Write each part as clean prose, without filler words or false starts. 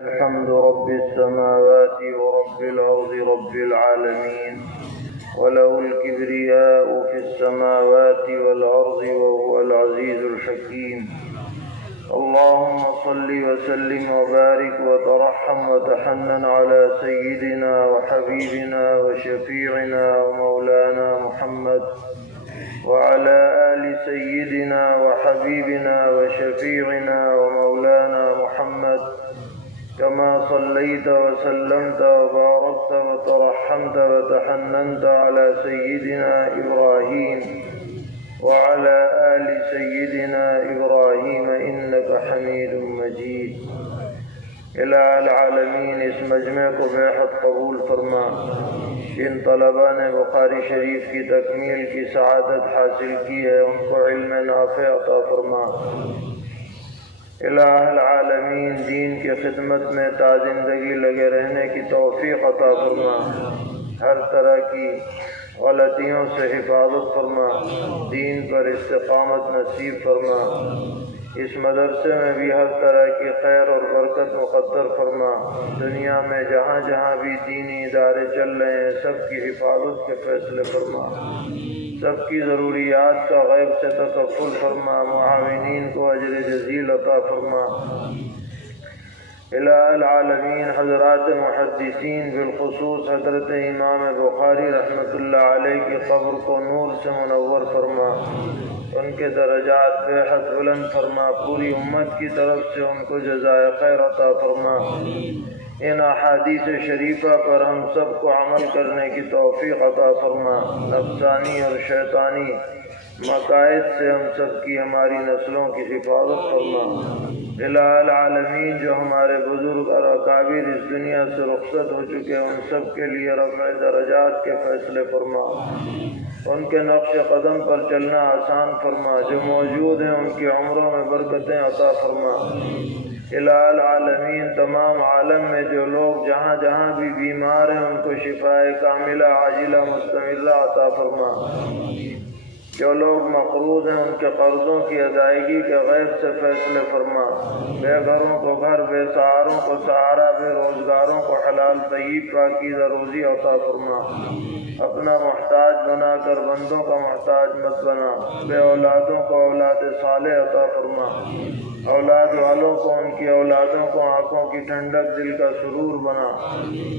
الحمد رب السماوات ورب الأرض رب العالمين، وله الكبرياء في السماوات والأرض وهو العزيز الحكيم. اللهم صل وسلم وبارك وترحم وتحنن على سيدنا وحبيبنا وشفيعنا ومولانا محمد وعلى آل سيدنا وحبيبنا وشفيعنا ومولانا محمد، كما صليت وسلمت وباركت وترحمت وتحننت على سيدنا إبراهيم وعلى آل سيدنا إبراهيم إنك حميد مجيد. الہ العالمین، اس مجمع کو بے حد قبول فرما. جن طلباء نے بخاری شریف کی تکمیل کی سعادت حاصل کی ہے ان کو علم نافع عطا فرما. الہ العالمین، دین کی خدمت میں تا زندگی لگے رہنے کی توفیق عطا فرما. ہر طرح کی غلطیوں سے حفاظت فرما. دین پر استقامت نصیب فرما. اس مدرسے میں بھی ہر طرح کی خیر اور برکت مقدر فرما. دنیا میں جہاں جہاں بھی دینی ادارے چل رہے ہیں سب کی حفاظت کے فیصلے فرما. سب کی ضروریات کا غیب سے تکفل فرما. معاونین کو اجر جزیل عطا فرما. الہ العالمین، حضرات محدثین بالخصوص حضرت امام بخاری رحمۃ اللہ علیہ کی قبر کو نور سے منور فرما. ان کے درجات بے حد بلند فرما. پوری امت کی طرف سے ان کو جزائے خیر عطا فرما. ان احادیث شریفہ پر ہم سب کو عمل کرنے کی توفیق عطا فرما. نفسانی اور شیطانی مقاصد سے ہم سب کی ہماری نسلوں کی حفاظت فرما. الہ العالمین، جو ہمارے بزرگ اور اکابر اس دنیا سے رخصت ہو چکے ان سب کے لیے رفع درجات کے فیصلے فرما. ان کے نقش قدم پر چلنا آسان فرما. جو موجود ہیں ان کی عمروں میں برکتیں عطا فرما. الہ العالمین، تمام عالم میں جو لوگ جہاں جہاں بھی بیمار ہیں ان کو شفاء کاملہ عاجلہ مستمرہ عطا فرما. جو لوگ مقروض ہیں ان کے قرضوں کی ادائیگی کے غیب سے فیصلے فرما. بے گھروں کو گھر، بے سہاروں کو سہارا، بے روزگاروں کو حلال طیب پاکیزہ روزی عطا فرما. اپنا محتاج بنا کر بندوں کا محتاج مت بنا. بے اولادوں کو اولاد صالح عطا فرما. اولاد والوں کو ان کی اولادوں کو آنکھوں کی ٹھنڈک، دل کا سرور بنا.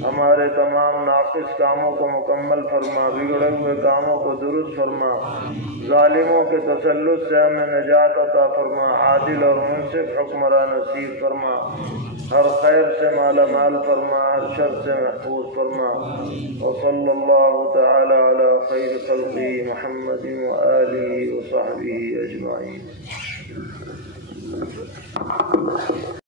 ہمارے تمام ناقص کاموں کو مکمل فرما. بگڑے ہوئے کاموں کو درست فرما. ظالموں کے تسلط سے ہمیں نجات عطا فرما. عادل اور منصف حکمراں نصیب فرما. ہر خیر سے مالا مال فرما. ہر شر سے محفوظ فرما. وصلی اللہ تعالی علی خیر خلقہ محمد وآلہ وصحبہ اجمعین.